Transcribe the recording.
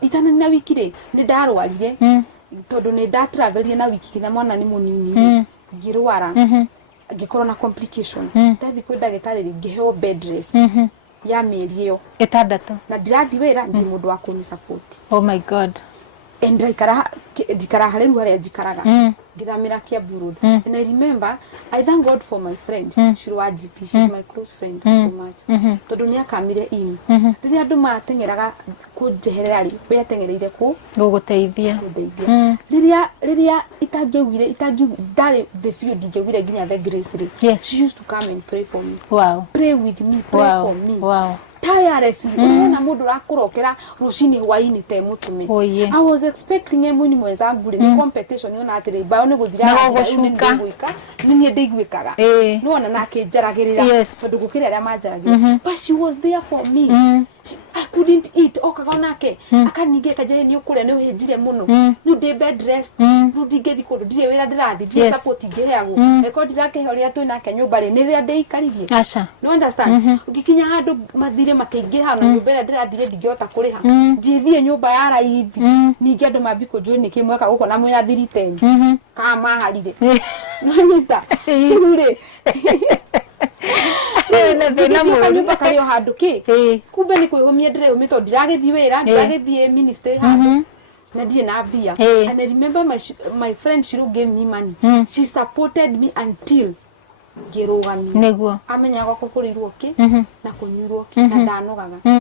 itana na wiki ri ni ndarwarire tondu ni travelia na wiki kina mwana ni munini ngirwara ngikorwo na complication ndathi kwi ndagitari ngiheo bed rest ya mieri iyo 6 na ndirathi wira ndi mundu wa kuni support. Oh my god. Endra ikara haleru hale jikaraga ngithamira Kiambu Road. And I remember, I thank God for my friend Shirwa GP. She's my close friend so much. Tondu ni akamire in riria andu matengeraga kunjeherera ri we atengereire ku guguteithia riria itangewire ndari the field ngewire ginya the grace ri. She used to come and pray for me. Wow. Pray with me, pray for me. Wow. Tirelessly unaona mundu rakurokera rucini hwaini te mutume. I was expecting emu ni mwenzangu ni competition yona atire bao ni guthira gushuka ni ndigwikaga nona nake njaragirira tondu gukira aria manjaragira but she was there for me. I couldn't eat okaga nake akaninge kaje ni ukure ni uhinjire muno ni de bed rest rudi gethi kundu ndire wira ndirathi ndire support ngiheago eko ndirake horia tu nake nyumba ri ni ria ndeikaririe acha no understand ugikinya handu mathire makeingira na nyumba ria ndirathire ndingihota kuriha ndithie nyumba ya raithi ningi andu mambiko join kimweka guko na mwina thiritengi kama harire nanyita ire na thina mu nyumba kario handu ki kumbe ni kwihumia ndire umito ndiragethi wira ndiragethi ministry handu na ndie na bia. And I remember my friend Shiru gave me money. She supported me until ngirugami niguo amenyaga ko kurirwo ki na kunyurwo ki na ndanogaga